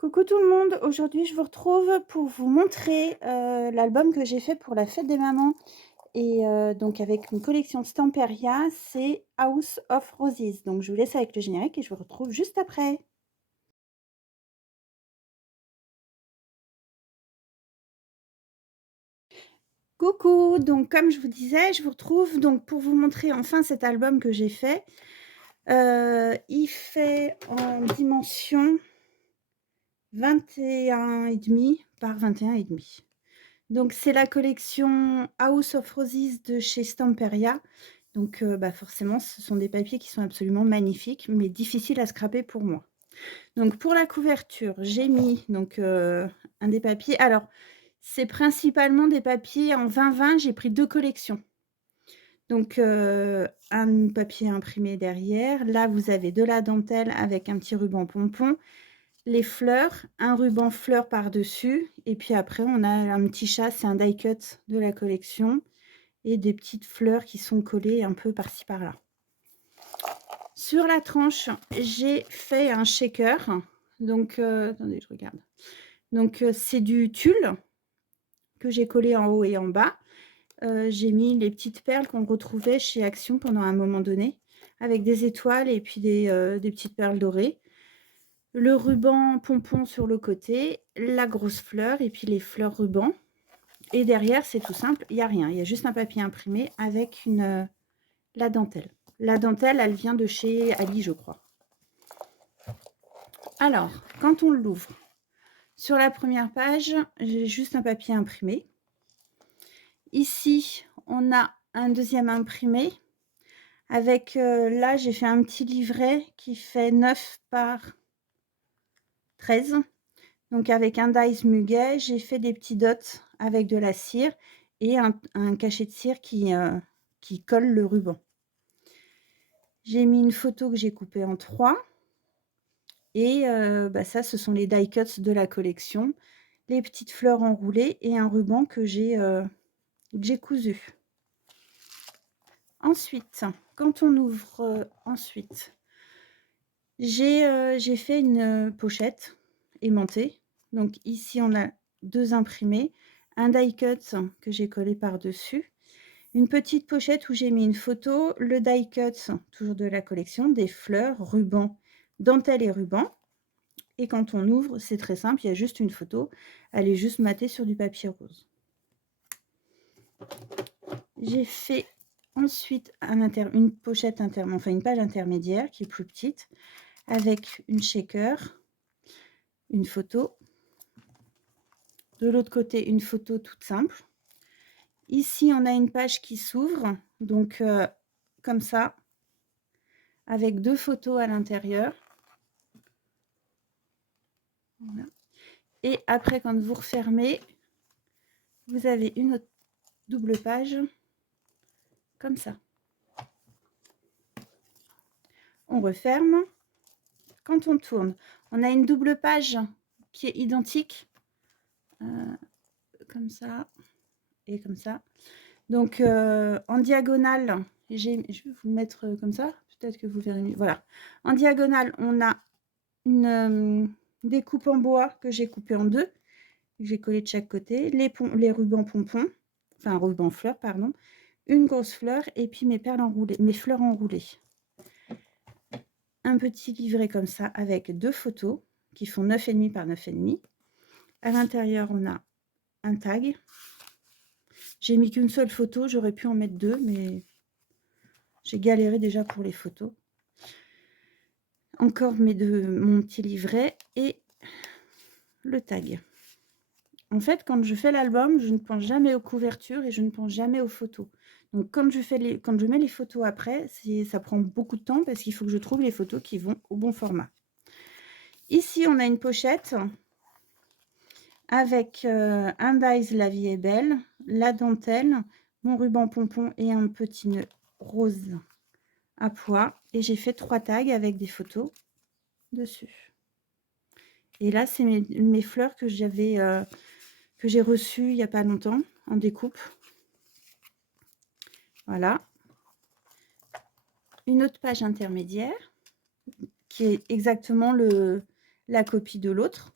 Coucou tout le monde, aujourd'hui je vous retrouve pour vous montrer l'album que j'ai fait pour la fête des mamans et donc avec une collection Stamperia, c'est House of Roses. Donc je vous laisse avec le générique et je vous retrouve juste après. Coucou, donc comme je vous disais, je vous retrouve donc pour vous montrer enfin cet album que j'ai fait. Il fait en dimension 21,5 par 21,5. Donc c'est la collection House of Roses de chez Stamperia. Donc forcément, ce sont des papiers qui sont absolument magnifiques, mais difficiles à scraper pour moi. Donc pour la couverture, j'ai mis donc un des papiers. Alors, c'est principalement des papiers en 20-20. J'ai pris 2 collections. Donc un papier imprimé derrière. Là, vous avez de la dentelle avec un petit ruban pompon. Les fleurs, un ruban fleurs par-dessus, et puis après on a un petit chat, c'est un die cut de la collection, et des petites fleurs qui sont collées un peu par-ci par-là. Sur la tranche, j'ai fait un shaker, donc attendez, je regarde. Donc c'est du tulle que j'ai collé en haut et en bas. J'ai mis les petites perles qu'on retrouvait chez Action pendant un moment donné, avec des étoiles et puis des petites perles dorées. Le ruban pompon sur le côté, la grosse fleur et puis les fleurs ruban. Et derrière, c'est tout simple, il n'y a rien. Il y a juste un papier imprimé avec la dentelle. La dentelle, elle vient de chez Ali, je crois. Alors, quand on l'ouvre, sur la première page, j'ai juste un papier imprimé. Ici, on a un deuxième imprimé avec, là, j'ai fait un petit livret qui fait 9 par 13. Donc avec un dies muguet, j'ai fait des petits dots avec de la cire et un cachet de cire qui colle le ruban. J'ai mis une photo que j'ai coupée en 3 et ça, ce sont les die cuts de la collection, les petites fleurs enroulées et un ruban que j'ai cousu. Ensuite, quand on ouvre, ensuite, j'ai fait une pochette aimantée. Donc ici, on a 2 imprimés, un die cut que j'ai collé par-dessus, une petite pochette où j'ai mis une photo, le die cut, toujours de la collection, des fleurs, ruban, dentelle et ruban. Et quand on ouvre, c'est très simple, il y a juste une photo, elle est juste matée sur du papier rose. J'ai fait ensuite une pochette enfin une page intermédiaire qui est plus petite, avec une shaker, une photo. De l'autre côté, une photo toute simple. Ici, on a une page qui s'ouvre, donc comme ça, avec 2 photos à l'intérieur. Voilà. Et après, quand vous refermez, vous avez une autre double page, comme ça. On referme. Quand on tourne, on a une double page qui est identique, comme ça et comme ça. Donc en diagonale, je vais vous mettre comme ça, peut-être que vous verrez mieux. Voilà. En diagonale, on a une découpe en bois que j'ai coupée en 2. J'ai collé de chaque côté. Les rubans pompons, enfin rubans fleurs, pardon. Une grosse fleur et puis mes perles enroulées, mes fleurs enroulées. Un petit livret comme ça avec 2 photos qui font 9,5 par 9,5. À l'intérieur, on a un tag. J'ai mis qu'une seule photo, j'aurais pu en mettre 2, mais j'ai galéré déjà pour les photos. Encore mon petit livret et le tag. En fait, quand je fais l'album, je ne pense jamais aux couvertures et je ne pense jamais aux photos. Donc quand je mets les photos après, ça prend beaucoup de temps parce qu'il faut que je trouve les photos qui vont au bon format. Ici, on a une pochette avec un dies La vie est belle, la dentelle, mon ruban pompon et un petit nœud rose à pois. Et j'ai fait 3 tags avec des photos dessus. Et là, c'est mes fleurs que j'ai reçues il n'y a pas longtemps en découpe. Voilà. Une autre page intermédiaire qui est exactement la copie de l'autre.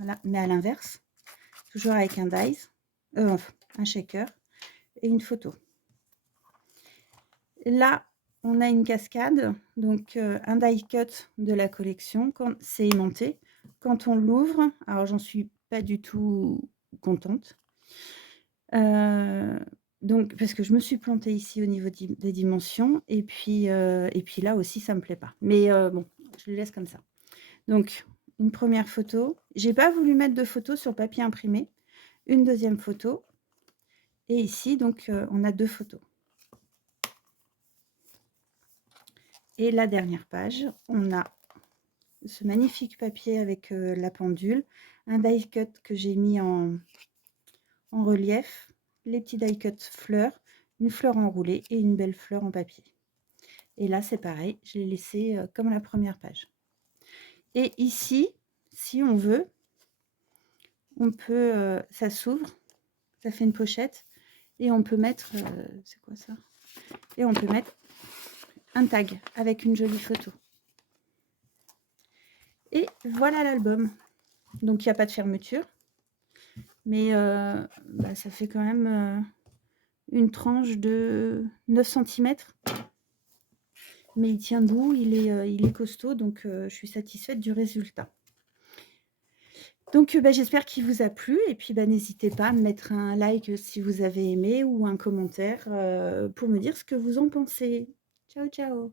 Voilà, mais à l'inverse, toujours avec un dies, un shaker et une photo. Là, on a une cascade, donc un die cut de la collection, quand c'est aimanté. Quand on l'ouvre, alors j'en suis pas du tout contente. Donc parce que je me suis plantée ici au niveau des dimensions et puis là aussi ça me plaît pas. Mais bon, je le laisse comme ça. Donc une première photo. J'ai pas voulu mettre de photo sur papier imprimé. Une deuxième photo et ici donc on a 2 photos. Et la dernière page, on a ce magnifique papier avec la pendule, un die cut que j'ai mis en relief, les petits die cut fleurs, une fleur enroulée et une belle fleur en papier. Et là, c'est pareil, je l'ai laissé comme la première page. Et ici, si on veut, on peut, ça s'ouvre, ça fait une pochette, et on peut mettre, c'est quoi ça? Et on peut mettre un tag avec une jolie photo. Et voilà l'album. Donc il n'y a pas de fermeture, mais ça fait quand même une tranche de 9 cm. Mais il tient debout, il est costaud, donc je suis satisfaite du résultat. Donc j'espère qu'il vous a plu et puis n'hésitez pas à me mettre un like si vous avez aimé ou un commentaire pour me dire ce que vous en pensez. Ciao, ciao!